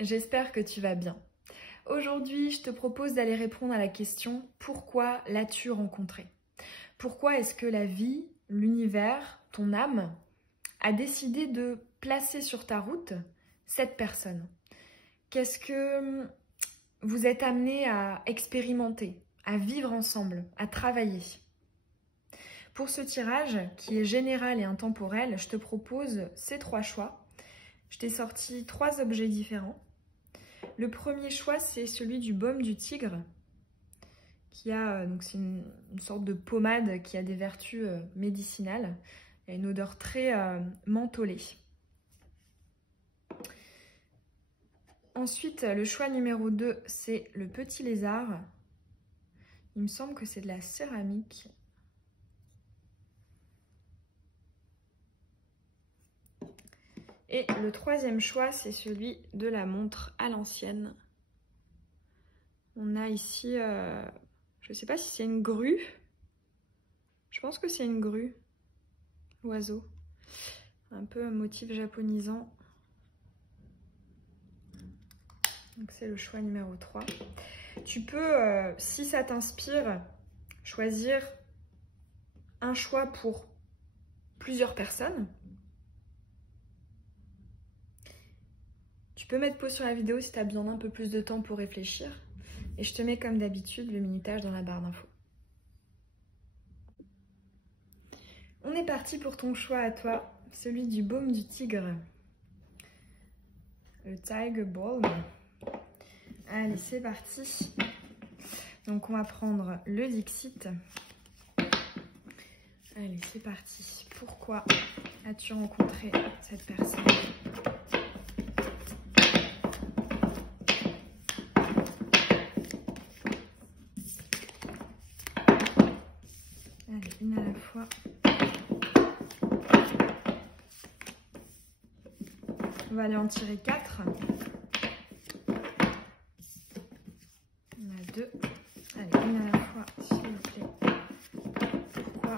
j'espère que tu vas bien. Aujourd'hui, je te propose d'aller répondre à la question « Pourquoi l'as-tu rencontré ?» Pourquoi est-ce que la vie, l'univers, ton âme a décidé de placer sur ta route cette personne? Qu'est-ce que vous êtes amenés à expérimenter, à vivre ensemble, à travailler? Pour ce tirage, qui est général et intemporel, je te propose ces 3 choix. Je t'ai sorti 3 objets différents. Le premier choix, c'est celui du baume du tigre, qui a, donc c'est une sorte de pommade qui a des vertus médicinales. Il y a une odeur très mentholée. Ensuite, le choix numéro 2, c'est le petit lézard. Il me semble que c'est de la céramique. Et le troisième choix, c'est celui de la montre à l'ancienne. On a ici, je ne sais pas si c'est une grue. Je pense que c'est une grue, l'oiseau. Un peu un motif japonisant. Donc c'est le choix numéro 3. Tu peux, si ça t'inspire, choisir un choix pour plusieurs personnes. Tu peux mettre pause sur la vidéo si tu as besoin d'un peu plus de temps pour réfléchir. Et je te mets comme d'habitude le minutage dans la barre d'infos. On est parti pour ton choix à toi, celui du baume du tigre. Le Tiger Balm. Allez, c'est parti. Donc on va prendre le Dixit. Allez, c'est parti. Pourquoi as-tu rencontré cette personne ? Allez, une à la fois. On va aller en tirer 4. On a 2. Allez, une à la fois, s'il vous plaît. Pourquoi ?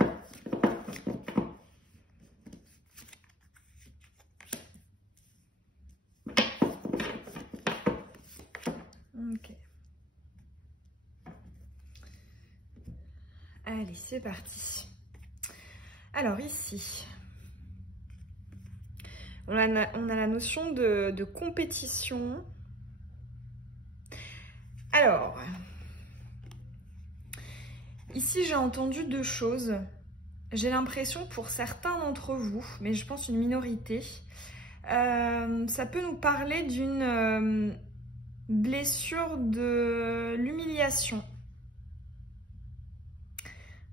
Ok. Allez, c'est parti. Alors ici, on a la notion de compétition. Alors, ici j'ai entendu 2 choses. J'ai l'impression pour certains d'entre vous, mais je pense une minorité, ça peut nous parler d'une blessure de l'humiliation.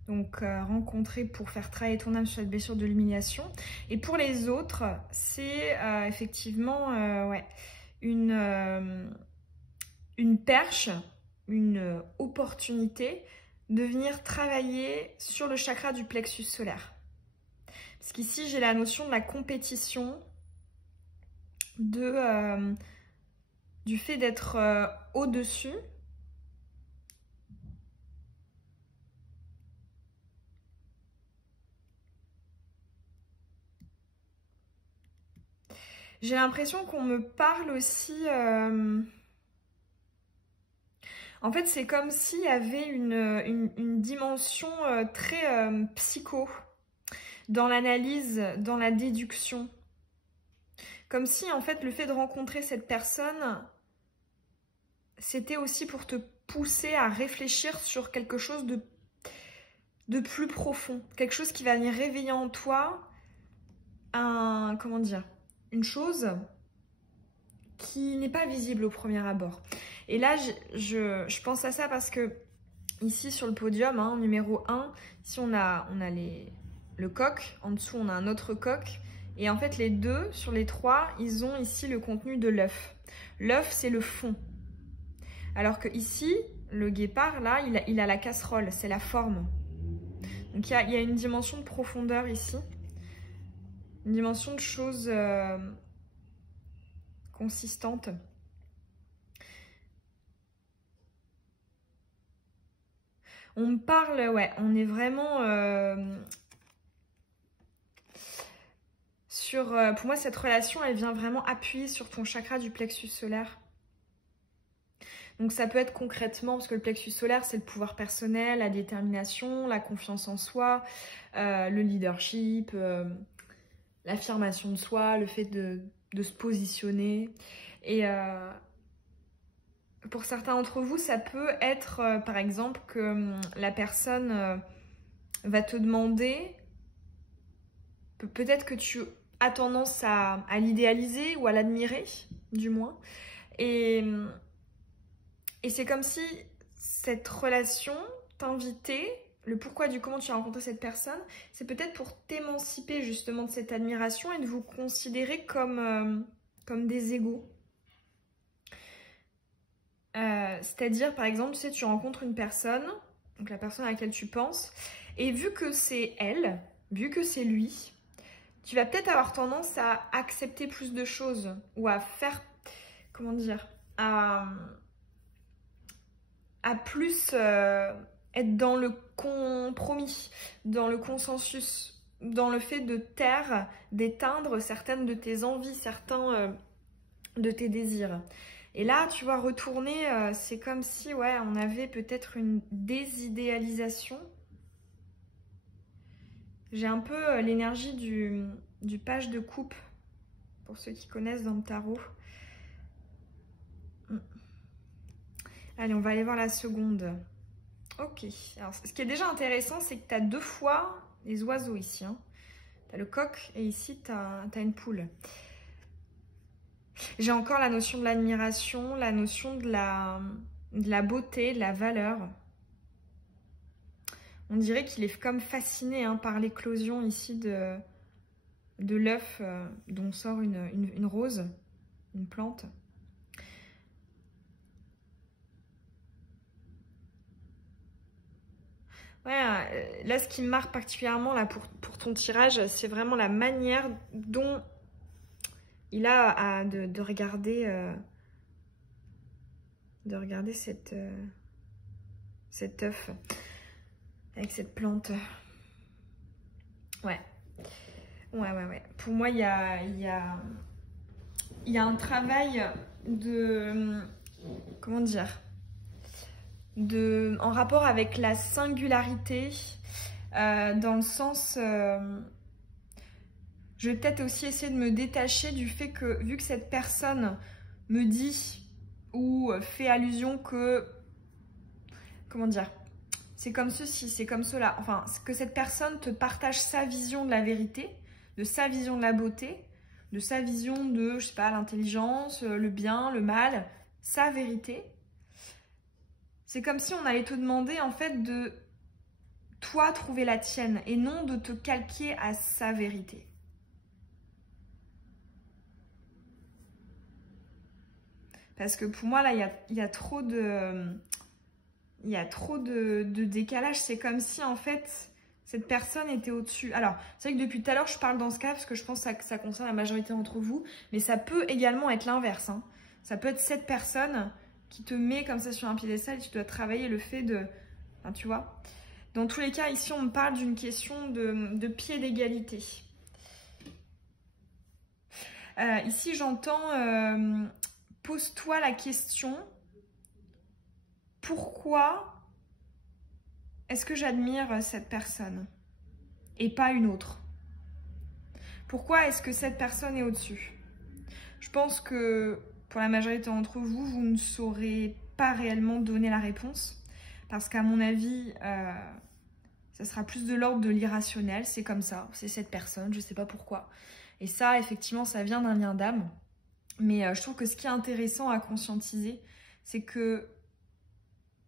Donc, rencontrer pour faire travailler ton âme sur cette blessure de l'humiliation. Et pour les autres, c'est effectivement ouais, une perche, une opportunité de venir travailler sur le chakra du plexus solaire. Parce qu'ici, j'ai la notion de la compétition, du fait d'être au-dessus. J'ai l'impression qu'on me parle aussi... En fait, c'est comme s'il y avait une dimension très psycho dans l'analyse, dans la déduction. Comme si, en fait, le fait de rencontrer cette personne, c'était aussi pour te pousser à réfléchir sur quelque chose de plus profond. Quelque chose qui va venir réveiller en toi comment dire, une chose qui n'est pas visible au premier abord. Et là, je pense à ça parce que ici sur le podium, hein, numéro 1, ici on a le coq, en dessous on a un autre coq. Et en fait les 2, sur les 3, ils ont ici le contenu de l'œuf. L'œuf, c'est le fond. Alors que ici, le guépard, là, il a la casserole, c'est la forme. Donc il y a une dimension de profondeur ici. Une dimension de choses consistantes. On me parle, ouais, on est vraiment pour moi, cette relation, elle vient vraiment appuyer sur ton chakra du plexus solaire. Donc ça peut être concrètement, parce que le plexus solaire, c'est le pouvoir personnel, la détermination, la confiance en soi, le leadership, l'affirmation de soi, le fait de se positionner. Et pour certains d'entre vous, ça peut être, par exemple, que la personne va te demander, peut-être que tu as tendance à l'idéaliser ou à l'admirer, du moins. Et c'est comme si cette relation t'invitait, le pourquoi du comment tu as rencontré cette personne, c'est peut-être pour t'émanciper justement de cette admiration et de vous considérer comme des égaux. C'est-à-dire, par exemple, tu sais, tu rencontres une personne, donc la personne à laquelle tu penses, et vu que c'est elle, vu que c'est lui, tu vas peut-être avoir tendance à accepter plus de choses ou à faire, comment dire, à plus être dans le compromis, dans le consensus, dans le fait de taire, d'éteindre certaines de tes envies, certains de tes désirs. Et là, tu vois, retourner, c'est comme si, ouais, on avait peut-être une désidéalisation. J'ai un peu l'énergie du page de coupe, pour ceux qui connaissent dans le tarot. Allez, on va aller voir la seconde. Ok. Alors, ce qui est déjà intéressant, c'est que tu as 2 fois les oiseaux ici. Hein. Tu as le coq et ici, tu as une poule. J'ai encore la notion de l'admiration, la notion de la beauté, de la valeur. On dirait qu'il est comme fasciné par l'éclosion ici de l'œuf dont sort une rose, une plante. Ouais, là, ce qui me marque particulièrement là, pour ton tirage, c'est vraiment la manière dont il a de regarder cet œuf avec cette plante. Ouais. Pour moi, il y a un travail de... Comment dire, en rapport avec la singularité, dans le sens... je vais peut-être aussi essayer de me détacher du fait que, vu que cette personne me dit ou fait allusion que... Comment dire, c'est comme ceci, c'est comme cela. Enfin, que cette personne te partage sa vision de la vérité, de sa vision de la beauté, de sa vision de, je sais pas, l'intelligence, le bien, le mal, sa vérité. C'est comme si on allait te demander, en fait, de toi trouver la tienne et non de te calquer à sa vérité. Parce que pour moi, là, il y a trop de... Il y a trop de décalage. C'est comme si, en fait, cette personne était au-dessus. Alors, c'est vrai que depuis tout à l'heure, je parle dans ce cas parce que je pense que ça concerne la majorité d'entre vous. Mais ça peut également être l'inverse. Hein. Ça peut être cette personne qui te met comme ça sur un piédestal et tu dois travailler le fait de... Enfin, tu vois. Dans tous les cas, ici, on me parle d'une question de pied d'égalité. Ici, j'entends... pose-toi la question... Pourquoi est-ce que j'admire cette personne et pas une autre? Pourquoi est-ce que cette personne est au-dessus? Je pense que pour la majorité d'entre vous, vous ne saurez pas réellement donner la réponse. Parce qu'à mon avis, ça sera plus de l'ordre de l'irrationnel. C'est comme ça, c'est cette personne, je ne sais pas pourquoi. Et ça, effectivement, ça vient d'un lien d'âme. Mais je trouve que ce qui est intéressant à conscientiser, c'est que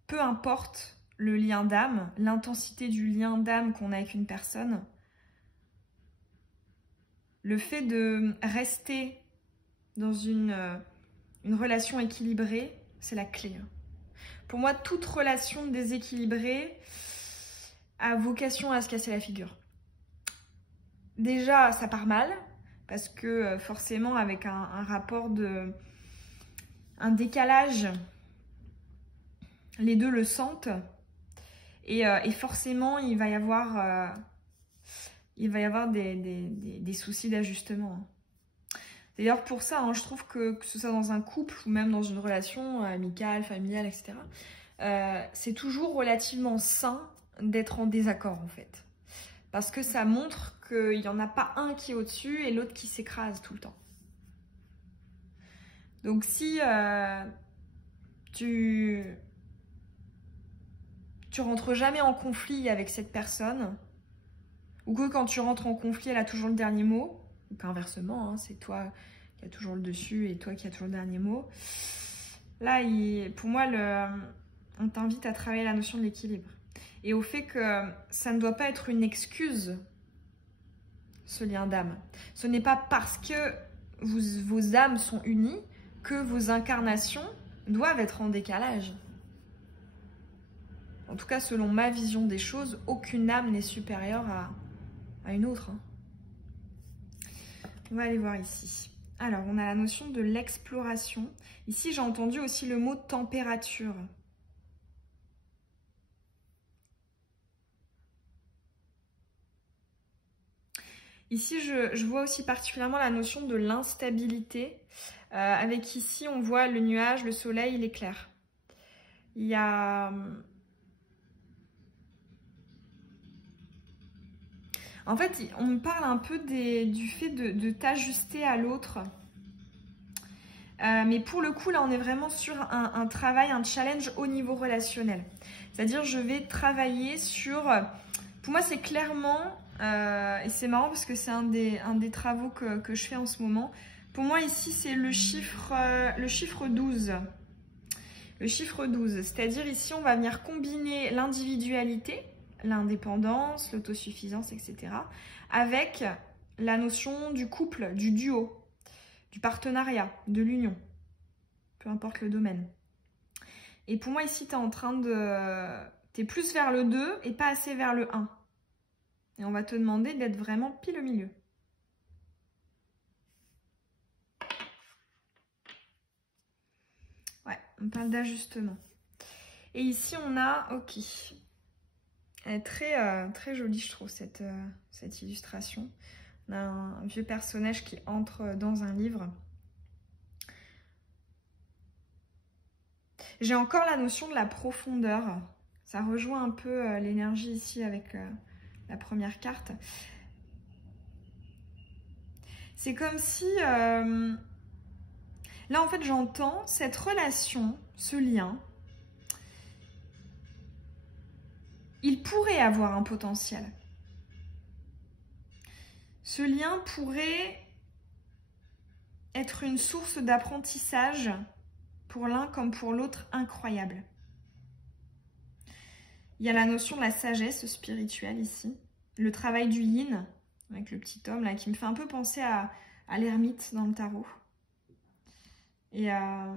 peu importe le lien d'âme, l'intensité du lien d'âme qu'on a avec une personne, le fait de rester dans une relation équilibrée, c'est la clé. Pour moi, toute relation déséquilibrée a vocation à se casser la figure. Déjà, ça part mal, parce que forcément, avec un rapport un décalage, les deux le sentent et forcément il va y avoir il va y avoir des soucis d'ajustement. D'ailleurs, pour ça, hein, je trouve que ce soit dans un couple ou même dans une relation amicale, familiale, etc., c'est toujours relativement sain d'être en désaccord, en fait. Parce que ça montre qu'il n'y en a pas un qui est au-dessus et l'autre qui s'écrase tout le temps. Donc si tu rentres jamais en conflit avec cette personne, ou que quand tu rentres en conflit, elle a toujours le dernier mot, ou qu'inversement, hein, c'est toi qui as toujours le dessus et toi qui as toujours le dernier mot, là, pour moi, on t'invite à travailler la notion de l'équilibre. Et au fait que ça ne doit pas être une excuse, ce lien d'âme. Ce n'est pas parce que vos âmes sont unies que vos incarnations doivent être en décalage. En tout cas, selon ma vision des choses, aucune âme n'est supérieure à une autre. On va aller voir ici. Alors, on a la notion de l'exploration. Ici, j'ai entendu aussi le mot température. Ici, je vois aussi particulièrement la notion de l'instabilité. Avec ici, on voit le nuage, le soleil, l'éclair. Il y a... En fait, on me parle un peu du fait de t'ajuster à l'autre. Mais pour le coup, là, on est vraiment sur un travail, un challenge au niveau relationnel. C'est-à-dire, je vais travailler sur... Pour moi, c'est clairement... et c'est marrant parce que c'est un des travaux que je fais en ce moment. Pour moi, ici, c'est le chiffre 12. Le chiffre 12. C'est-à-dire, ici, on va venir combiner l'individualité, l'indépendance, l'autosuffisance, etc. avec la notion du couple, du duo, du partenariat, de l'union. Peu importe le domaine. Et pour moi, ici, tu es en train de... Tu es plus vers le 2 et pas assez vers le 1. Et on va te demander d'être vraiment pile au milieu. Ouais, on parle d'ajustement. Et ici, on a... Ok. Elle est très jolie, je trouve, cette illustration. On a un vieux personnage qui entre dans un livre. J'ai encore la notion de la profondeur. Ça rejoint un peu l'énergie ici avec la première carte. C'est comme si... là, en fait, j'entends cette relation, ce lien. Il pourrait avoir un potentiel. Ce lien pourrait être une source d'apprentissage pour l'un comme pour l'autre incroyable. Il y a la notion de la sagesse spirituelle ici. Le travail du yin, avec le petit homme là, qui me fait un peu penser à l'ermite dans le tarot. Et il y a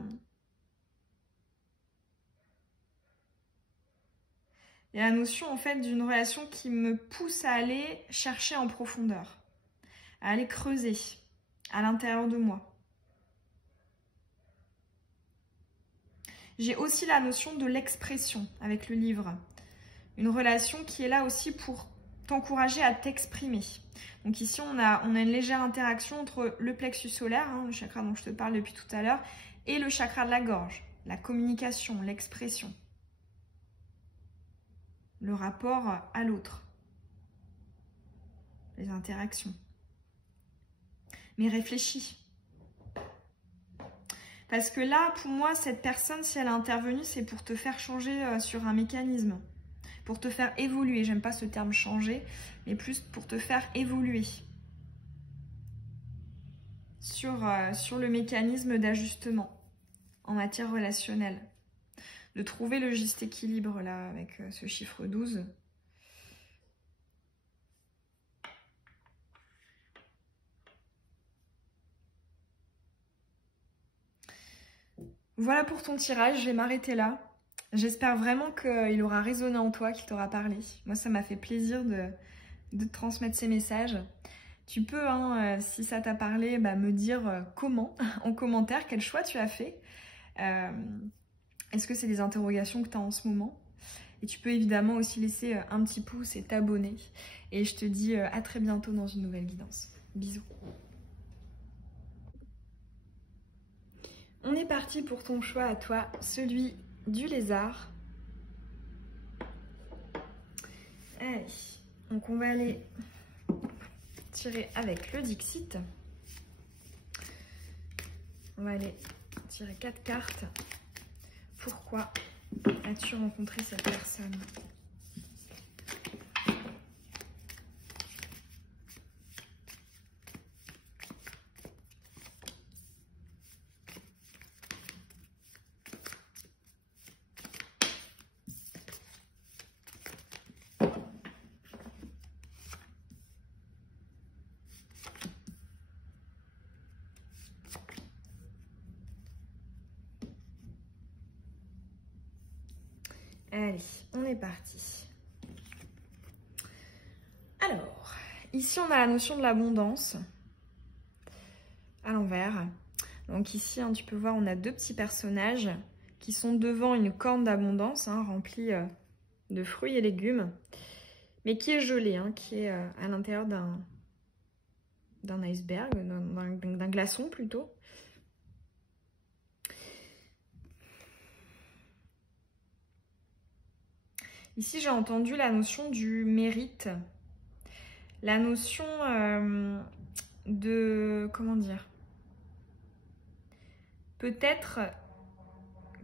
la notion en fait d'une relation qui me pousse à aller chercher en profondeur, à aller creuser à l'intérieur de moi. J'ai aussi la notion de l'expression avec le livre. Une relation qui est là aussi pour t'encourager à t'exprimer. Donc ici, on a une légère interaction entre le plexus solaire, hein, le chakra dont je te parle depuis tout à l'heure, et le chakra de la gorge, la communication, l'expression. Le rapport à l'autre. Les interactions. Mais réfléchis. Parce que là, pour moi, cette personne, si elle est intervenue, c'est pour te faire changer sur un mécanisme. Pour te faire évoluer. J'aime pas ce terme changer, mais plus pour te faire évoluer. Sur le mécanisme d'ajustement en matière relationnelle. De trouver le juste équilibre là avec ce chiffre 12. Voilà pour ton tirage, je vais m'arrêter là. J'espère vraiment qu'il aura résonné en toi, qu'il t'aura parlé. Moi, ça m'a fait plaisir de te transmettre ces messages. Tu peux, hein, si ça t'a parlé, me dire comment, en commentaire, quel choix tu as fait. Est-ce que c'est des interrogations que tu as en ce moment? Et tu peux évidemment aussi laisser un petit pouce et t'abonner. Et je te dis à très bientôt dans une nouvelle guidance. Bisous. On est parti pour ton choix à toi, celui du lézard. Allez, donc on va aller tirer avec le Dixit. On va aller tirer 4 cartes. Pourquoi as-tu rencontré cette personne ? Allez, on est parti. Alors, ici on a la notion de l'abondance à l'envers. Donc ici, hein, tu peux voir, on a 2 petits personnages qui sont devant une corne d'abondance remplie de fruits et légumes, mais qui est gelée, qui est à l'intérieur d'un iceberg, d'un glaçon plutôt. Ici, j'ai entendu la notion du mérite, la notion de... comment dire ? Peut-être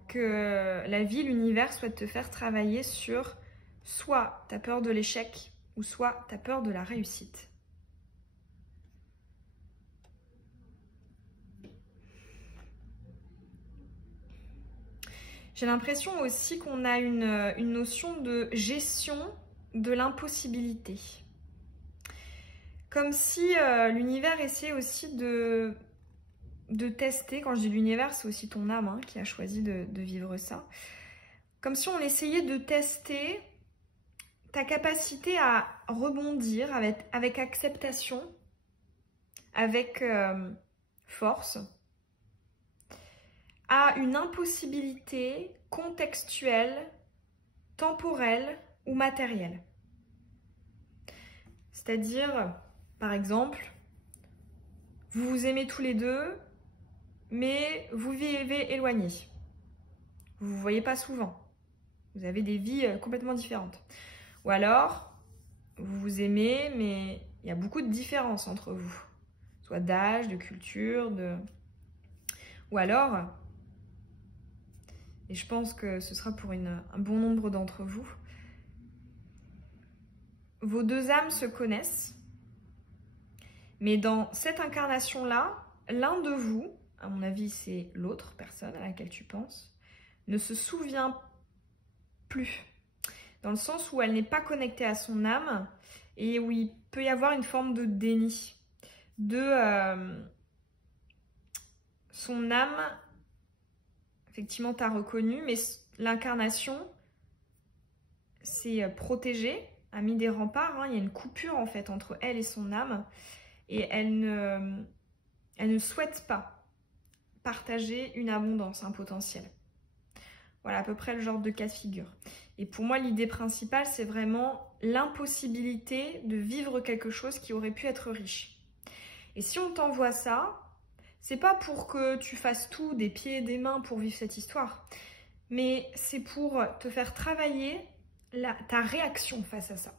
que la vie, l'univers souhaite te faire travailler sur soit ta peur de l'échec ou soit ta peur de la réussite. J'ai l'impression aussi qu'on a une notion de gestion de l'impossibilité. Comme si l'univers essayait aussi de tester. Quand je dis l'univers, c'est aussi ton âme qui a choisi de vivre ça. Comme si on essayait de tester ta capacité à rebondir avec acceptation, avec force, à une impossibilité contextuelle, temporelle ou matérielle. C'est-à-dire, par exemple, vous vous aimez tous les deux, mais vous vivez éloignés. Vous ne vous voyez pas souvent. Vous avez des vies complètement différentes. Ou alors, vous vous aimez, mais il y a beaucoup de différences entre vous. Soit d'âge, de culture, Ou alors, et je pense que ce sera pour un bon nombre d'entre vous, vos 2 âmes se connaissent, mais dans cette incarnation-là, l'un de vous, à mon avis c'est l'autre personne à laquelle tu penses, ne se souvient plus. Dans le sens où elle n'est pas connectée à son âme et où il peut y avoir une forme de déni. Son âme, effectivement, t'a reconnu, mais l'incarnation s'est protégée, a mis des remparts. Il y a une coupure en fait entre elle et son âme. Et elle ne souhaite pas partager une abondance, un potentiel. Voilà à peu près le genre de cas de figure. Et pour moi, l'idée principale, c'est vraiment l'impossibilité de vivre quelque chose qui aurait pu être riche. Et si on t'envoie ça, c'est pas pour que tu fasses tout des pieds et des mains pour vivre cette histoire, mais c'est pour te faire travailler ta réaction face à ça.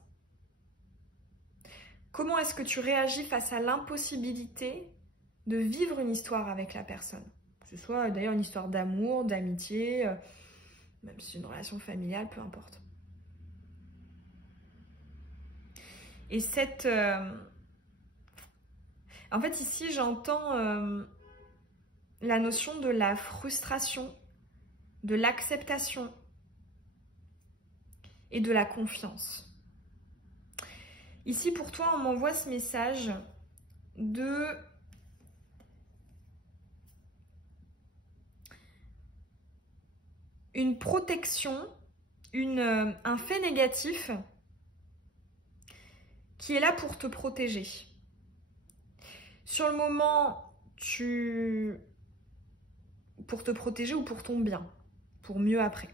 Comment est-ce que tu réagis face à l'impossibilité de vivre une histoire avec la personne ? Que ce soit d'ailleurs une histoire d'amour, d'amitié, même si c'est une relation familiale, peu importe. Et en fait, ici, j'entends la notion de la frustration, de l'acceptation et de la confiance. Ici, pour toi, on m'envoie ce message de une protection, un fait négatif qui est là pour te protéger. Sur le moment, pour te protéger ou pour ton bien, pour mieux après.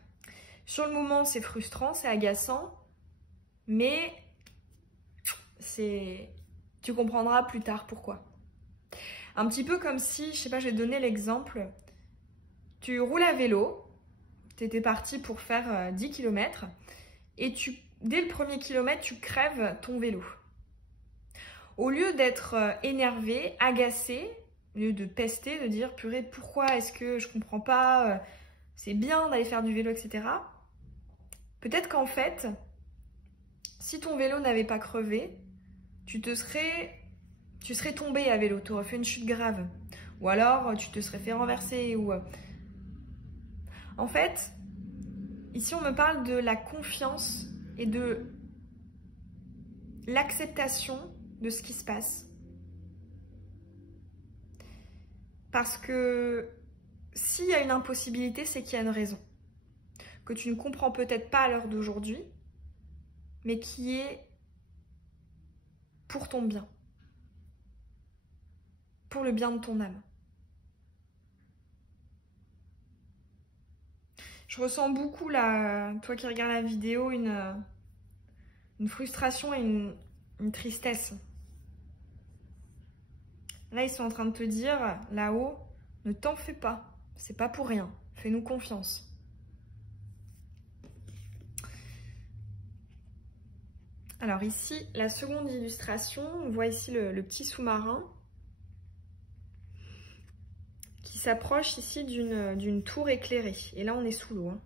Sur le moment, c'est frustrant, c'est agaçant, mais tu comprendras plus tard pourquoi. Un petit peu comme si, je sais pas, j'ai donné l'exemple, tu roules à vélo, tu étais parti pour faire 10 km, et dès le premier kilomètre, tu crèves ton vélo. Au lieu d'être énervé, agacé, au lieu de pester, de dire purée, pourquoi est-ce que je comprends pas, c'est bien d'aller faire du vélo, etc. Peut-être qu'en fait, si ton vélo n'avait pas crevé, tu serais tombé à vélo, tu aurais fait une chute grave. Ou alors, tu te serais fait renverser. En fait, ici, on me parle de la confiance et de l'acceptation de ce qui se passe. Parce que s'il y a une impossibilité, c'est qu'il y a une raison. Que tu ne comprends peut-être pas à l'heure d'aujourd'hui, mais qui est pour ton bien. Pour le bien de ton âme. Je ressens beaucoup, là, toi qui regardes la vidéo, une frustration et une tristesse. Là, ils sont en train de te dire, là-haut, ne t'en fais pas. C'est pas pour rien. Fais-nous confiance. Alors ici, la seconde illustration, on voit ici le petit sous-marin qui s'approche ici d'une tour éclairée. Et là, on est sous l'eau.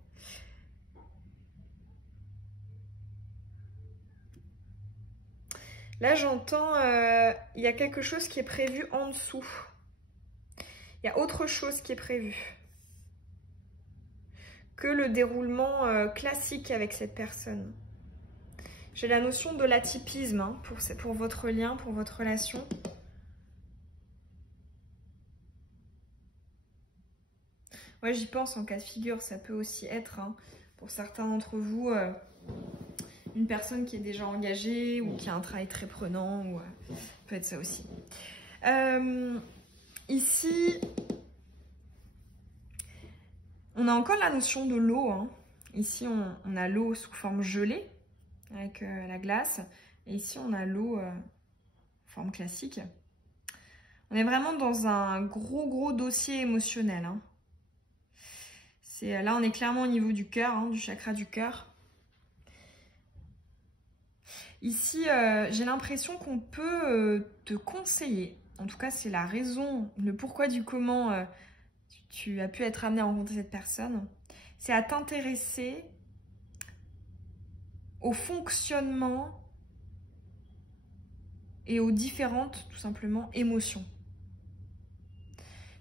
Là, j'entends, il y a quelque chose qui est prévu en dessous. Il y a autre chose qui est prévu que le déroulement classique avec cette personne. J'ai la notion de l'atypisme pour votre lien, pour votre relation. Ouais, j'y pense en cas de figure, ça peut aussi être, pour certains d'entre vous, une personne qui est déjà engagée ou qui a un travail très prenant, ou peut être ça aussi. Ici, on a encore la notion de l'eau. Ici, on a l'eau sous forme gelée, avec la glace. Et ici, on a l'eau forme classique. On est vraiment dans un gros dossier émotionnel. Là, on est clairement au niveau du cœur, du chakra du cœur. Ici, j'ai l'impression qu'on peut te conseiller. En tout cas, c'est la raison, le pourquoi du comment tu as pu être amené à rencontrer cette personne. C'est à t'intéresser au fonctionnement et aux différentes, tout simplement, émotions.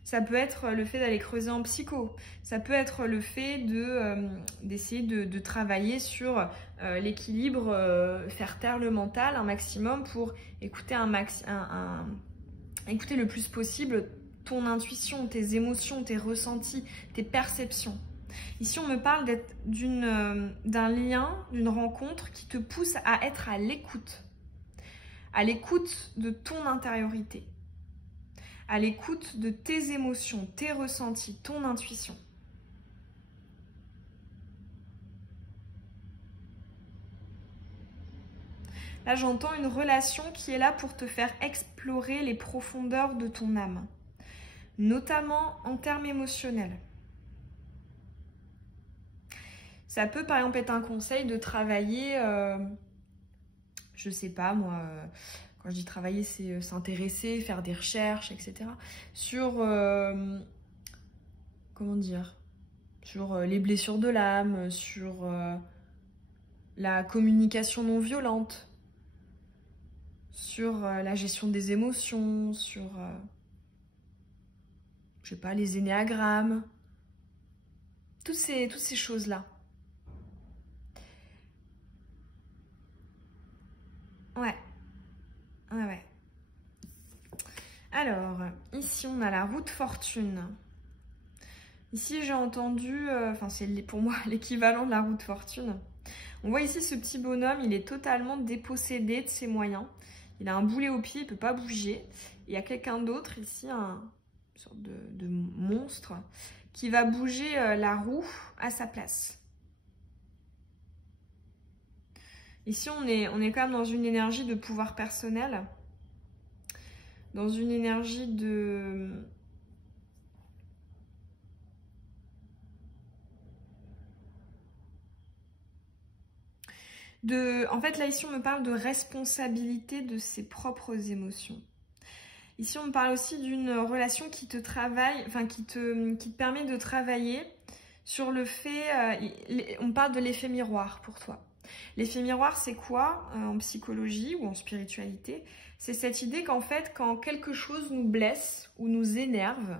Ça peut être le fait d'aller creuser en psycho. Ça peut être le fait d'essayer de travailler sur l'équilibre, faire taire le mental un maximum pour écouter, écouter le plus possible ton intuition, tes émotions, tes ressentis, tes perceptions. Ici, on me parle d'un lien, d'une rencontre qui te pousse à être à l'écoute de ton intériorité, à l'écoute de tes émotions, tes ressentis, ton intuition. Là, j'entends une relation qui est là pour te faire explorer les profondeurs de ton âme, notamment en termes émotionnels. Ça peut par exemple être un conseil de travailler, je sais pas moi, quand je dis travailler, c'est s'intéresser, faire des recherches, etc. Sur, comment dire, sur les blessures de l'âme, sur la communication non violente, sur la gestion des émotions, sur, je sais pas, les énéagrammes, toutes ces choses-là. Ouais. Alors, ici, on a la roue de fortune. Ici, j'ai entendu, c'est pour moi l'équivalent de la roue de fortune. On voit ici ce petit bonhomme, il est totalement dépossédé de ses moyens. Il a un boulet au pied, il ne peut pas bouger. Il y a quelqu'un d'autre ici, une sorte de monstre, qui va bouger la roue à sa place. Ici, on est quand même dans une énergie de pouvoir personnel, dans une énergie en fait, là, ici, on me parle de responsabilité de ses propres émotions. Ici, on me parle aussi d'une relation qui te travaille, enfin, qui te permet de travailler sur le fait... on parle de l'effet miroir pour toi. L'effet miroir, c'est quoi en psychologie ou en spiritualité? C'est cette idée qu'en fait, quand quelque chose nous blesse ou nous énerve,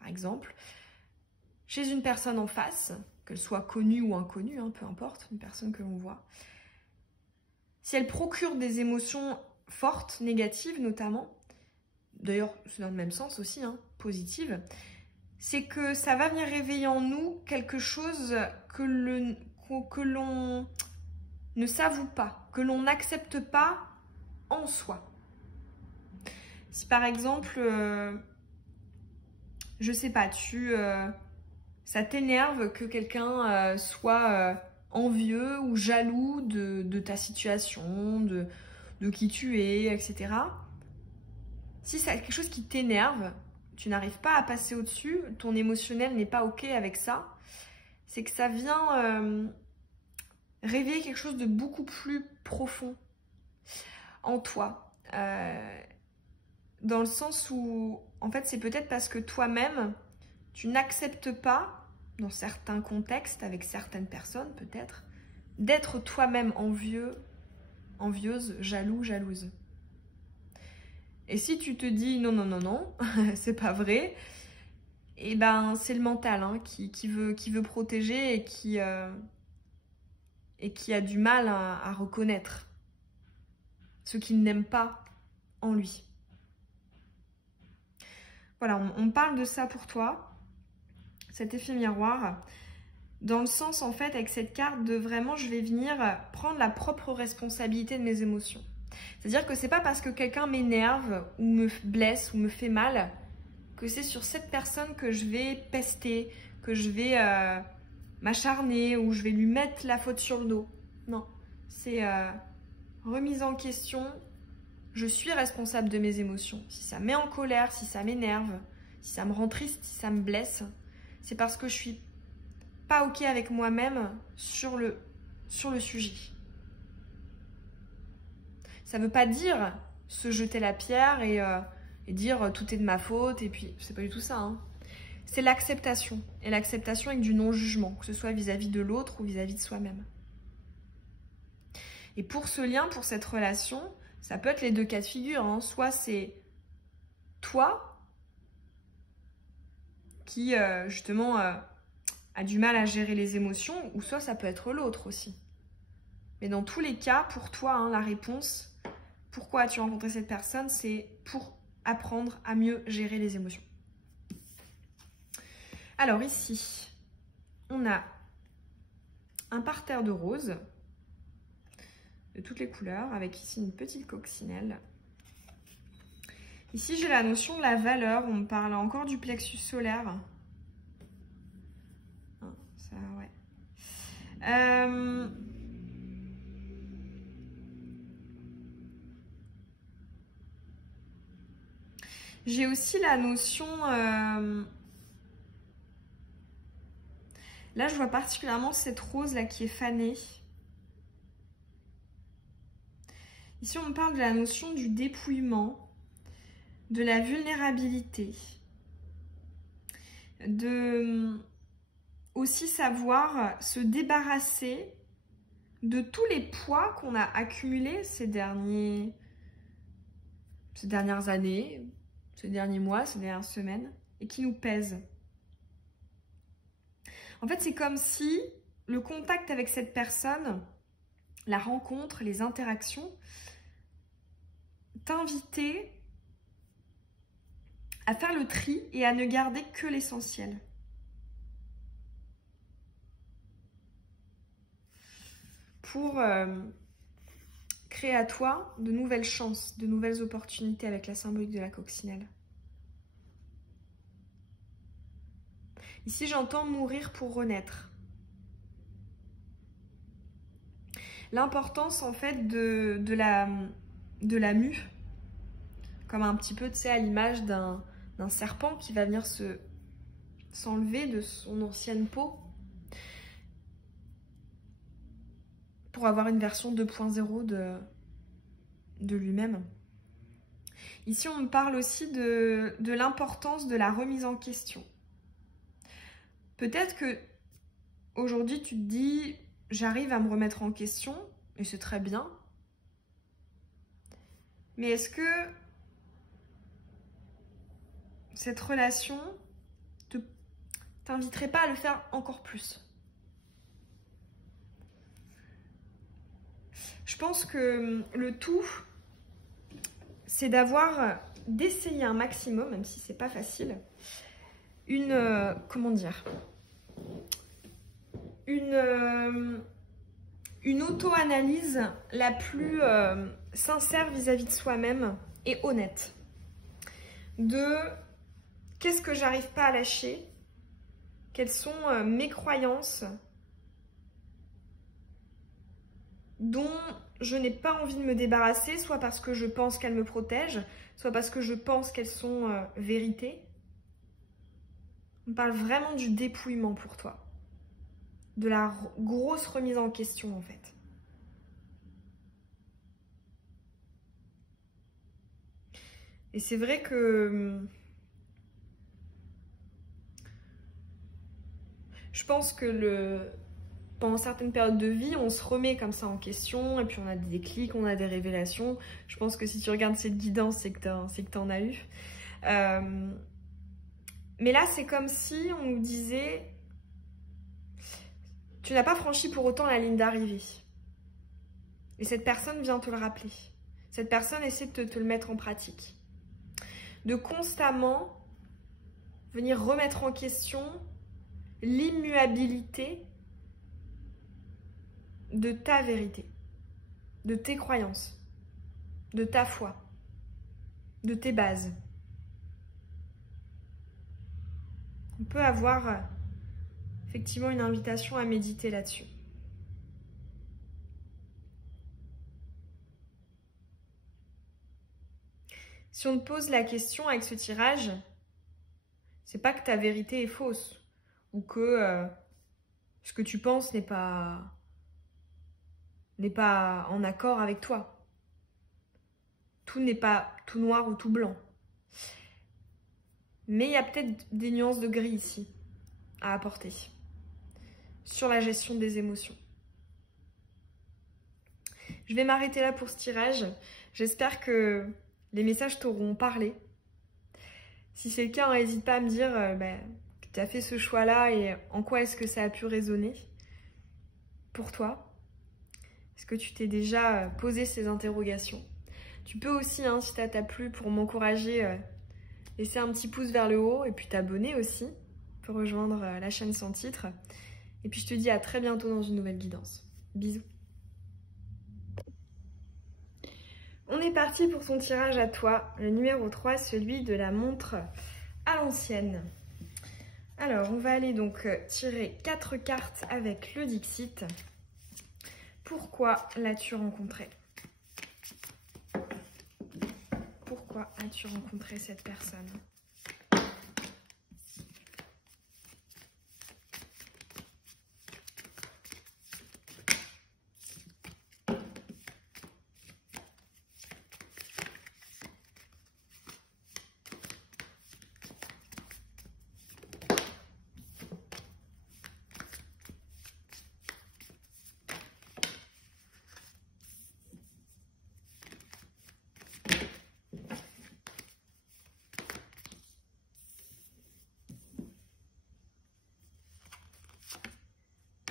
par exemple, chez une personne en face, qu'elle soit connue ou inconnue, hein, peu importe, une personne que l'on voit, si elle procure des émotions fortes, négatives notamment, d'ailleurs c'est dans le même sens aussi, hein, positives, c'est que ça va venir réveiller en nous quelque chose que l'on ne s'avoue pas, que l'on n'accepte pas en soi. Si par exemple, je sais pas, ça t'énerve que quelqu'un soit envieux ou jaloux de ta situation, de qui tu es, etc. Si c'est quelque chose qui t'énerve, tu n'arrives pas à passer au-dessus, ton émotionnel n'est pas OK avec ça, c'est que ça vient réveiller quelque chose de beaucoup plus profond en toi. Dans le sens où, en fait, c'est peut-être parce que toi-même, tu n'acceptes pas, dans certains contextes, avec certaines personnes peut-être, d'être toi-même envieux, envieuse, jaloux, jalouse. Et si tu te dis non, non, non, non, c'est pas vrai, et ben c'est le mental hein, qui veut protéger et qui a du mal à reconnaître ce qu'il n'aime pas en lui. Voilà, on parle de ça pour toi, cet effet miroir, dans le sens en fait avec cette carte de vraiment je vais venir prendre la propre responsabilité de mes émotions. C'est-à-dire que c'est pas parce que quelqu'un m'énerve ou me blesse ou me fait mal que c'est sur cette personne que je vais pester, que je vais m'acharner ou je vais lui mettre la faute sur le dos. Non, c'est remise en question. Je suis responsable de mes émotions. Si ça me met en colère, si ça m'énerve, si ça me rend triste, si ça me blesse, c'est parce que je suis pas OK avec moi-même sur le sujet. Ça veut pas dire se jeter la pierre et dire tout est de ma faute et puis c'est pas du tout ça. Hein. C'est l'acceptation et l'acceptation avec du non-jugement, que ce soit vis-à-vis de l'autre ou vis-à-vis de soi-même. Et pour ce lien, pour cette relation, ça peut être les deux cas de figure. Hein. Soit c'est toi qui justement a du mal à gérer les émotions, ou soit ça peut être l'autre aussi. Mais dans tous les cas, pour toi, hein, la réponse, pourquoi as-tu rencontré cette personne, c'est pour apprendre à mieux gérer les émotions. Alors ici, on a un parterre de roses de toutes les couleurs, avec ici une petite coccinelle. Ici, j'ai la notion de la valeur. On me parle encore du plexus solaire. Ça, ouais. J'ai aussi la notion... Là, je vois particulièrement cette rose là qui est fanée. Ici, on me parle de la notion du dépouillement, de la vulnérabilité, de aussi savoir se débarrasser de tous les poids qu'on a accumulés ces dernières années, ces derniers mois, ces dernières semaines, et qui nous pèsent. En fait, c'est comme si le contact avec cette personne, la rencontre, les interactions, t'invitait à faire le tri et à ne garder que l'essentiel. Pour créer à toi de nouvelles chances, de nouvelles opportunités avec la symbolique de la coccinelle. Ici, j'entends mourir pour renaître. l'importance en fait de la mue, comme un petit peu, tu sais, à l'image d'un serpent qui va venir s'enlever de son ancienne peau pour avoir une version 2.0 de lui-même. Ici, on me parle aussi de l'importance de la remise en question. Peut-être que aujourd'hui, tu te dis, j'arrive à me remettre en question, et c'est très bien. Mais est-ce que cette relation t'inviterait pas à le faire encore plus? Je pense que le tout, c'est d'essayer un maximum, même si c'est pas facile, comment dire, une auto-analyse la plus sincère vis-à-vis de soi-même et honnête. De qu'est-ce que j'arrive pas à lâcher, quelles sont mes croyances dont je n'ai pas envie de me débarrasser, soit parce que je pense qu'elles me protègent, soit parce que je pense qu'elles sont vérité. On parle vraiment du dépouillement pour toi, de la grosse remise en question en fait. Et c'est vrai que je pense que pendant certaines périodes de vie, on se remet comme ça en question, et puis on a des déclics, on a des révélations. Je pense que si tu regardes cette guidance, c'est que t'en as eu. Mais là, c'est comme si on nous disait, tu n'as pas franchi pour autant la ligne d'arrivée. Et cette personne vient te le rappeler. Cette personne essaie de te le mettre en pratique. De constamment venir remettre en question l'immuabilité de ta vérité, de tes croyances, de ta foi, de tes bases. On peut avoir effectivement une invitation à méditer là-dessus. Si on te pose la question avec ce tirage, c'est pas que ta vérité est fausse ou que ce que tu penses n'est pas en accord avec toi. Tout n'est pas tout noir ou tout blanc. Mais il y a peut-être des nuances de gris ici à apporter sur la gestion des émotions. Je vais m'arrêter là pour ce tirage. J'espère que les messages t'auront parlé. Si c'est le cas, n'hésite pas à me dire que tu as fait ce choix-là et en quoi est-ce que ça a pu résonner pour toi. Est-ce que tu t'es déjà posé ces interrogations? Tu peux aussi, si ça t'a plu, pour m'encourager, laisser un petit pouce vers le haut et puis t'abonner aussi pour rejoindre la chaîne sans titre. Et puis je te dis à très bientôt dans une nouvelle guidance. Bisous. On est parti pour ton tirage à toi, le numéro 3, celui de la montre à l'ancienne. Alors, on va aller donc tirer 4 cartes avec le Dixit. Pourquoi l'as-tu rencontré? Pourquoi as-tu rencontré cette personne?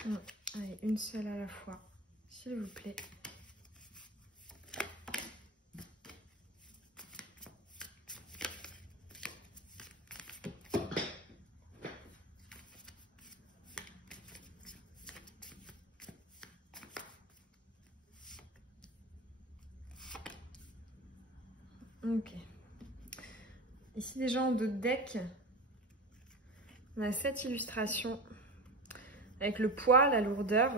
Non, allez, une seule à la fois, s'il vous plaît. Ok. Ici déjà en dos de deck, on a cette illustration avec le poids, la lourdeur,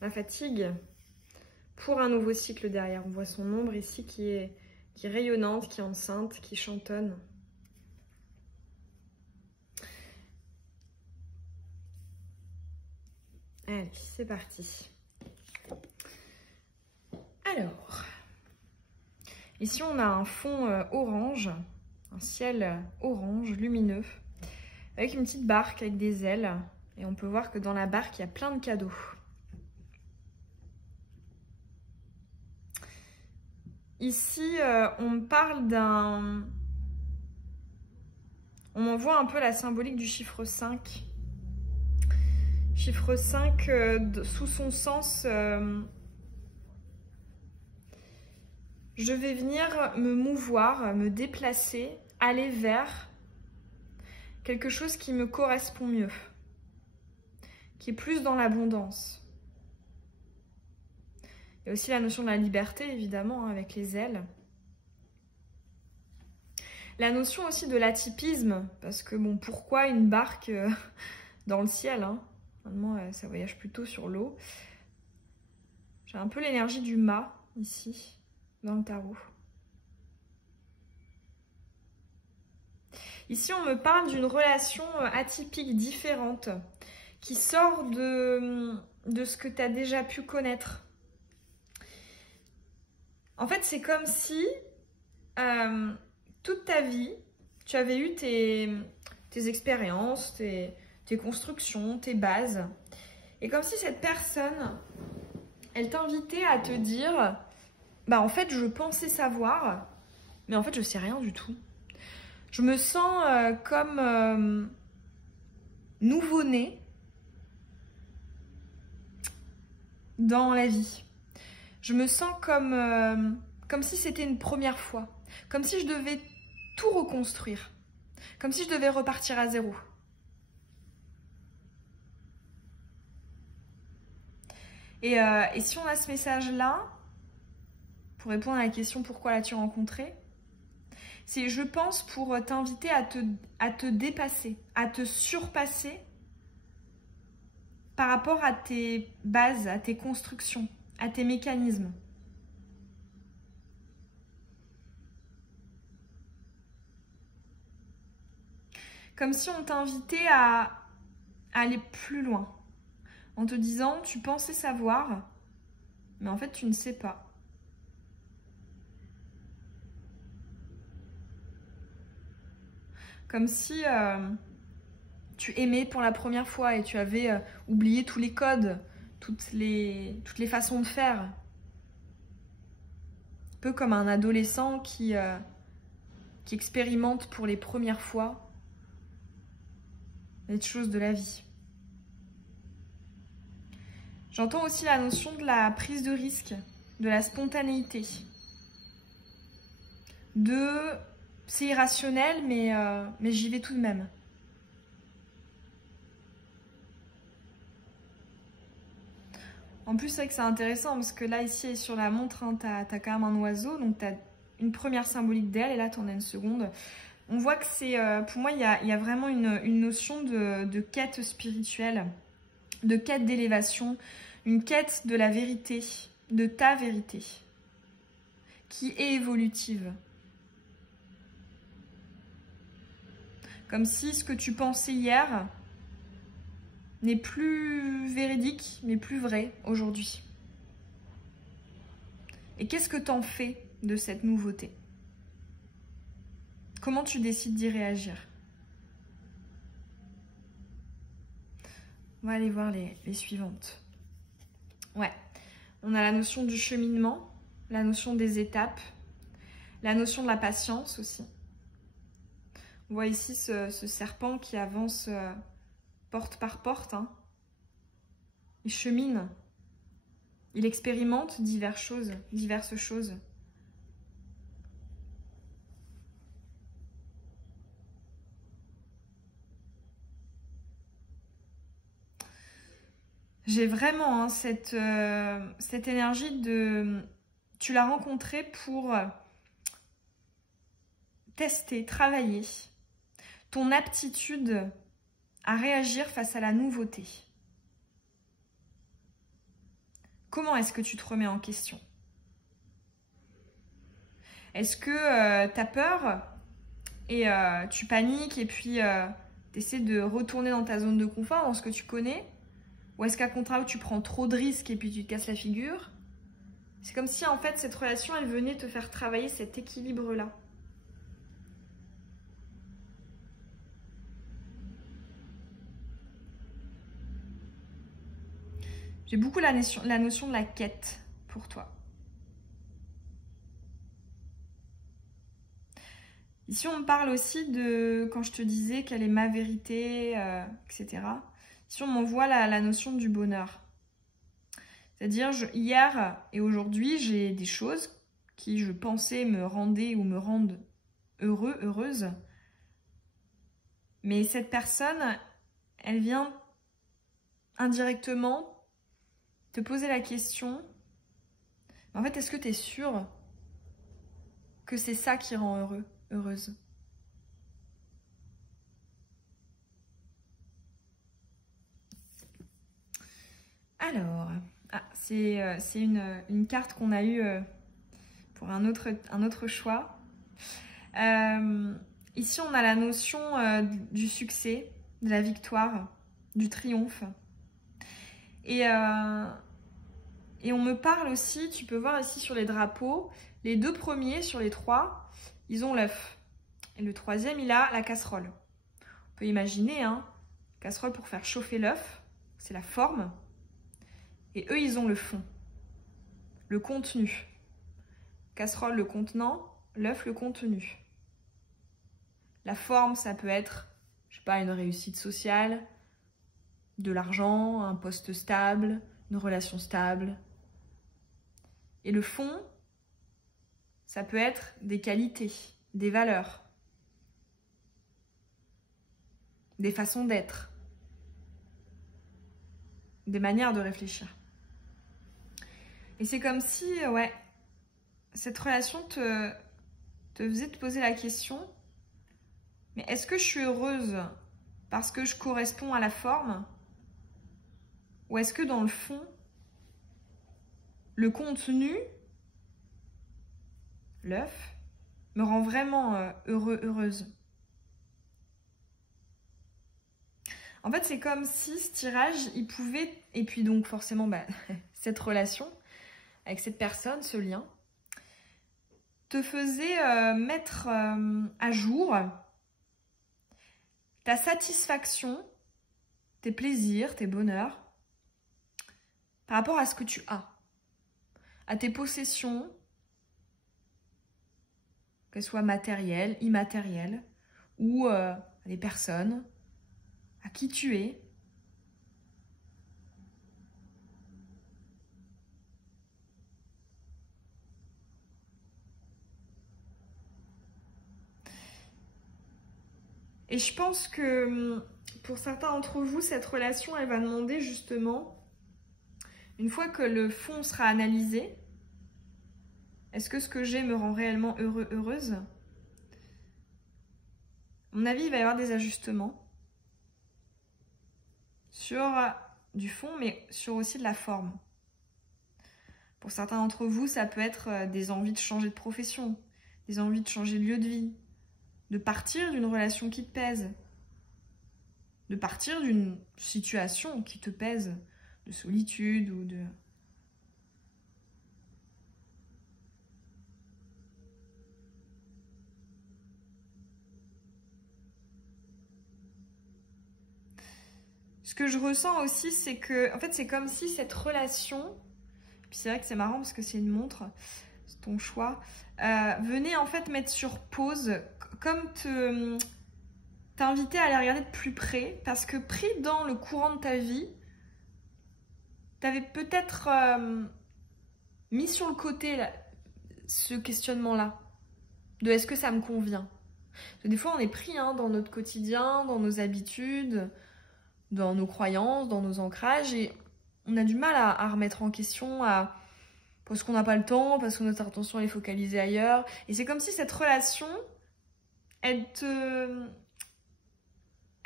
la fatigue, pour un nouveau cycle derrière. On voit son ombre ici qui est rayonnante, qui est enceinte, qui chantonne. Allez, c'est parti. Alors, ici on a un fond orange, un ciel orange lumineux, avec une petite barque avec des ailes. Et on peut voir que dans la barque, il y a plein de cadeaux. Ici, on me parle d'un... On m'envoie un peu la symbolique du chiffre 5. Chiffre 5, sous son sens, je vais venir me mouvoir, me déplacer, aller vers quelque chose qui me correspond mieux, qui est plus dans l'abondance. Il y a aussi la notion de la liberté, évidemment, hein, avec les ailes. La notion aussi de l'atypisme, parce que bon, pourquoi une barque dans le ciel, hein? Normalement, ça voyage plutôt sur l'eau. J'ai un peu l'énergie du mât, ici, dans le tarot. Ici, on me parle d'une relation atypique, différente, qui sort de ce que tu as déjà pu connaître. En fait, c'est comme si toute ta vie, tu avais eu tes expériences, tes constructions, tes bases. Et comme si cette personne, elle t'invitait à te dire, bah en fait, je pensais savoir, mais en fait, je sais rien du tout. Je me sens comme nouveau-né dans la vie. Je me sens comme si c'était une première fois. Comme si je devais tout reconstruire. Comme si je devais repartir à zéro. Et si on a ce message-là, pour répondre à la question pourquoi l'as-tu rencontré, c'est, je pense, pour t'inviter à te dépasser, à te surpasser par rapport à tes bases, à tes constructions, à tes mécanismes. Comme si on t'invitait à aller plus loin, en te disant, tu pensais savoir, mais en fait, tu ne sais pas. Comme si tu aimais pour la première fois et tu avais oublié tous les codes, toutes les façons de faire. Un peu comme un adolescent qui expérimente pour les premières fois les choses de la vie. J'entends aussi la notion de la prise de risque, de la spontanéité. C'est irrationnel, mais j'y vais tout de même. En plus, c'est vrai que c'est intéressant parce que là, ici, sur la montre, hein, t'as quand même un oiseau, donc t'as une première symbolique d'aile et là, t'en as une seconde. On voit que c'est, pour moi, il y a vraiment une notion de quête spirituelle, de quête d'élévation, une quête de la vérité, de ta vérité, qui est évolutive. Comme si ce que tu pensais hier n'est plus véridique, mais plus vrai aujourd'hui. Et qu'est-ce que t'en fais de cette nouveauté? Comment tu décides d'y réagir? On va aller voir les suivantes. Ouais, on a la notion du cheminement, la notion des étapes, la notion de la patience aussi. On voit ici ce serpent qui avance porte par porte. Hein. Il chemine, il expérimente diverses choses. J'ai vraiment hein, cette énergie de... Tu l'as rencontré pour tester, travailler ton aptitude à réagir face à la nouveauté. comment est-ce que tu te remets en question? Est-ce que tu as peur et tu paniques et puis tu essaies de retourner dans ta zone de confort, dans ce que tu connais? Ou est-ce qu'à contrario, tu prends trop de risques et puis tu te casses la figure? C'est comme si en fait cette relation, elle venait te faire travailler cet équilibre-là. J'ai beaucoup la notion de la quête pour toi. Ici, on me parle aussi de, quand je te disais quelle est ma vérité, etc. Ici, on m'envoie la notion du bonheur. C'est-à-dire, hier et aujourd'hui, j'ai des choses qui, je pensais, me rendaient ou me rendent heureux, heureuse. Mais cette personne, elle vient indirectement te poser la question, en fait, est-ce que tu es sûre que c'est ça qui rend heureux, heureuse? Alors, c'est une carte qu'on a eue pour un autre choix. Ici, on a la notion du succès, de la victoire, du triomphe. Et on me parle aussi, tu peux voir ici sur les drapeaux, les 2 premiers sur les 3, ils ont l'œuf. Et le 3e, il a la casserole. On peut imaginer, hein, casserole pour faire chauffer l'œuf, c'est la forme. Et eux, ils ont le fond, le contenu. Casserole, le contenant, l'œuf, le contenu. La forme, ça peut être, je sais pas, une réussite sociale, de l'argent, un poste stable, une relation stable. Et le fond, ça peut être des qualités, des valeurs, des façons d'être, des manières de réfléchir. Et c'est comme si, ouais, cette relation te faisait te poser la question, mais est-ce que je suis heureuse parce que je corresponds à la forme? Ou est-ce que dans le fond, le contenu, l'œuf, me rend vraiment heureuse? En fait, c'est comme si ce tirage, il pouvait, et puis donc forcément, cette relation avec cette personne, ce lien, te faisait mettre à jour ta satisfaction, tes plaisirs, tes bonheurs, par rapport à ce que tu as, à tes possessions, qu'elles soient matérielles, immatérielles, ou à des personnes, à qui tu es. Et je pense que pour certains d'entre vous, cette relation, elle va demander justement, une fois que le fond sera analysé, est-ce que ce que j'ai me rend réellement heureux, heureuse? À mon avis, il va y avoir des ajustements sur du fond, mais sur aussi de la forme. Pour certains d'entre vous, ça peut être des envies de changer de profession, des envies de changer de lieu de vie, de partir d'une relation qui te pèse, de partir d'une situation qui te pèse, de solitude ou de... Ce que je ressens aussi, c'est que, en fait, c'est comme si cette relation, puis c'est vrai que c'est marrant parce que c'est une montre, c'est ton choix, venait en fait mettre sur pause, comme t'inviter à aller regarder de plus près, parce que pris dans le courant de ta vie, t'avais peut-être mis sur le côté là, ce questionnement-là, de est-ce que ça me convient? Parce que des fois, on est pris dans notre quotidien, dans nos habitudes, dans nos croyances, dans nos ancrages, et on a du mal à remettre en question, parce qu'on n'a pas le temps, parce que notre attention est focalisée ailleurs. Et c'est comme si cette relation, elle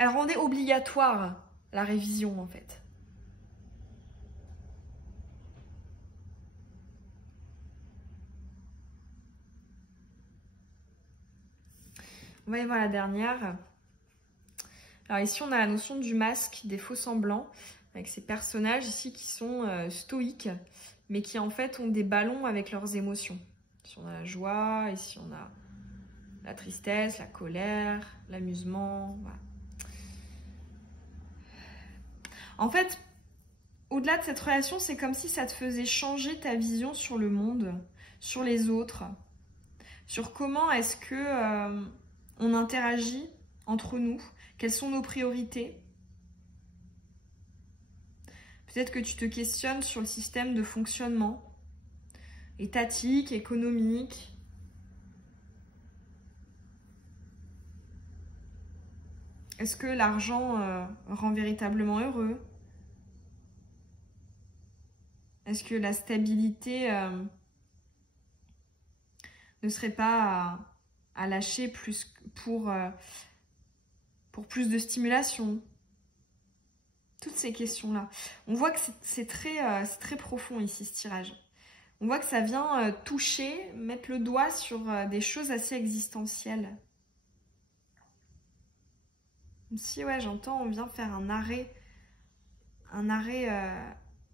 rendait obligatoire la révision, en fait. On va y voir la dernière. Alors ici, on a la notion du masque, des faux semblants, avec ces personnages ici qui sont stoïques, mais qui en fait ont des ballons avec leurs émotions. Ici, on a la joie, ici, on a la tristesse, la colère, l'amusement, voilà. En fait, au-delà de cette relation, c'est comme si ça te faisait changer ta vision sur le monde, sur les autres, sur comment est-ce que on interagit entre nous, quelles sont nos priorités. Peut-être que tu te questionnes sur le système de fonctionnement, étatique, économique. Est-ce que l'argent rend véritablement heureux? Est-ce que la stabilité ne serait pas à lâcher plus pour plus de stimulation? Toutes ces questions-là. On voit que c'est très profond ici, ce tirage. On voit que ça vient toucher, mettre le doigt sur des choses assez existentielles. Comme si, ouais, j'entends, on vient faire un arrêt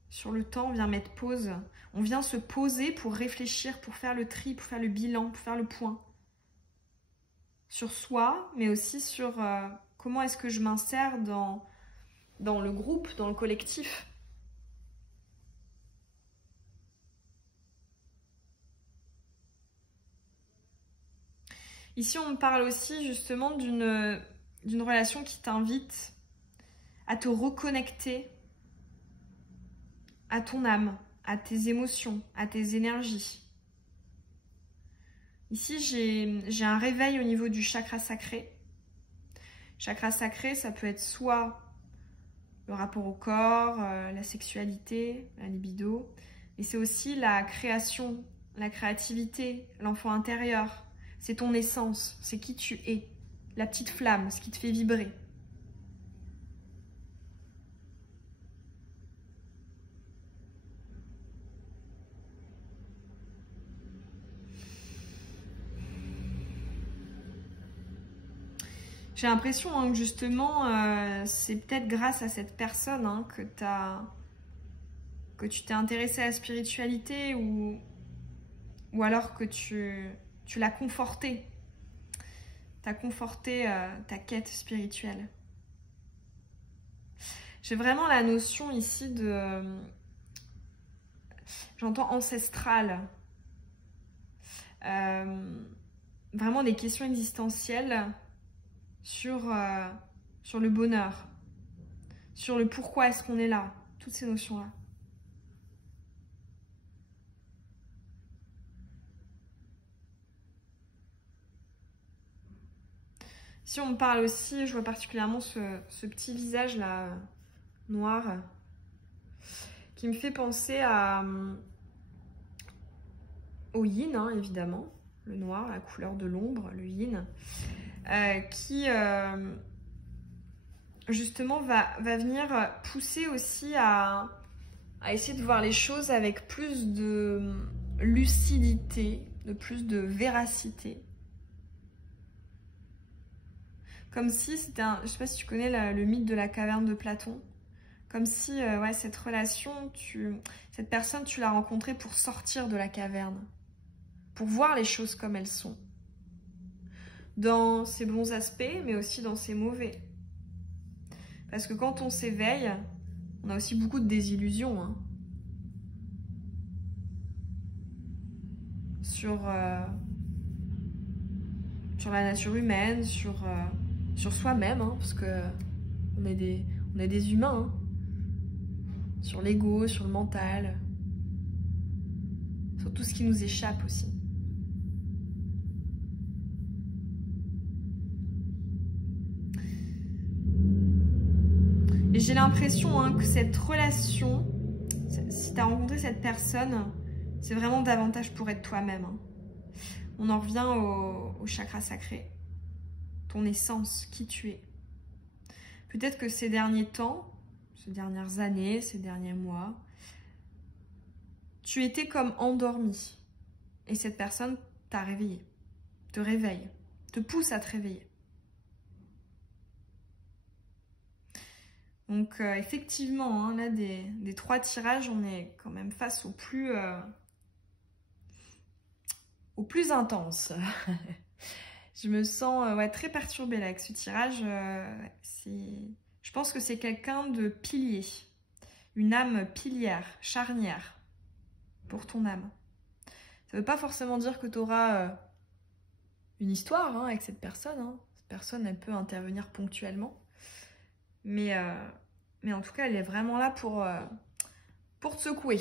sur le temps, on vient mettre pause. On vient se poser pour réfléchir, pour faire le tri, pour faire le bilan, pour faire le point. Sur soi, mais aussi sur comment est-ce que je m'insère dans le groupe, dans le collectif. Ici, on me parle aussi justement d'une relation qui t'invite à te reconnecter à ton âme, à tes émotions, à tes énergies. Ici, j'ai un réveil au niveau du chakra sacré. Chakra sacré, ça peut être soit le rapport au corps, la sexualité, la libido, mais c'est aussi la création, la créativité, l'enfant intérieur. C'est ton essence, c'est qui tu es, la petite flamme, ce qui te fait vibrer. J'ai l'impression que justement, c'est peut-être grâce à cette personne que tu t'es intéressé à la spiritualité ou alors que tu l'as conforté. Tu as conforté ta quête spirituelle. J'ai vraiment la notion ici de... j'entends ancestral. Vraiment des questions existentielles sur le bonheur, sur le pourquoi est-ce qu'on est là, toutes ces notions-là. Si on me parle aussi, je vois particulièrement ce petit visage-là, noir, qui me fait penser au yin, hein, évidemment, le noir, la couleur de l'ombre, le yin, qui justement va venir pousser aussi à essayer de voir les choses avec plus de lucidité, de plus de véracité. Comme si c'était un... Je sais pas si tu connais le mythe de la caverne de Platon. Comme si, ouais, cette relation, cette personne, tu l'as rencontrée pour sortir de la caverne. Pour voir les choses comme elles sont. Dans ses bons aspects, mais aussi dans ses mauvais. Parce que quand on s'éveille, on a aussi beaucoup de désillusions. Hein. Sur la nature humaine, sur soi-même, hein, parce que on est des humains. Hein. Sur l'ego, sur le mental, sur tout ce qui nous échappe aussi. Et j'ai l'impression que cette relation, si tu as rencontré cette personne, c'est vraiment davantage pour être toi-même. Hein. On en revient au chakra sacré, ton essence, qui tu es. Peut-être que ces derniers temps, ces dernières années, ces derniers mois, tu étais comme endormi. Et cette personne t'a réveillé, te réveille. te pousse à te réveiller. Donc effectivement, hein, là des 3 tirages, on est quand même face au plus intense. Je me sens ouais, très perturbée là avec ce tirage. Je pense que c'est quelqu'un de pilier, une âme pilière, charnière pour ton âme. Ça ne veut pas forcément dire que tu auras une histoire hein, avec cette personne. Hein. Cette personne, elle peut intervenir ponctuellement. Mais en tout cas, elle est vraiment là pour te secouer.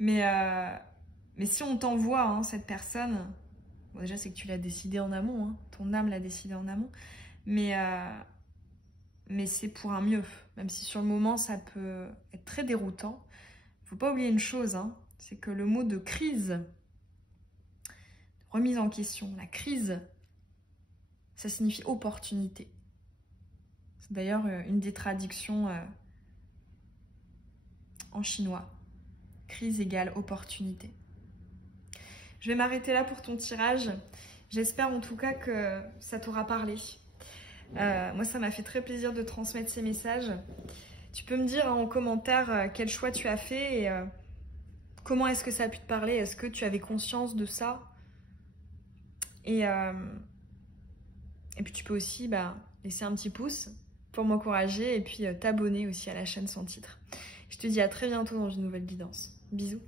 mais si on t'envoie hein, cette personne, bon, déjà c'est que tu l'as décidé en amont, hein, ton âme l'a décidé en amont, mais c'est pour un mieux. Même si sur le moment, ça peut être très déroutant. Faut pas oublier une chose, hein, c'est que le mot de crise, remise en question, la crise, ça signifie opportunité. C'est d'ailleurs une des traductions en chinois. Crise égale opportunité. Je vais m'arrêter là pour ton tirage. J'espère en tout cas que ça t'aura parlé. Moi, ça m'a fait très plaisir de transmettre ces messages. Tu peux me dire hein, en commentaire quel choix tu as fait et comment est-ce que ça a pu te parler. Est-ce que tu avais conscience de ça? Et puis tu peux aussi laisser un petit pouce pour m'encourager et puis t'abonner aussi à la chaîne sans titre. Je te dis à très bientôt dans une nouvelle guidance. Bisous.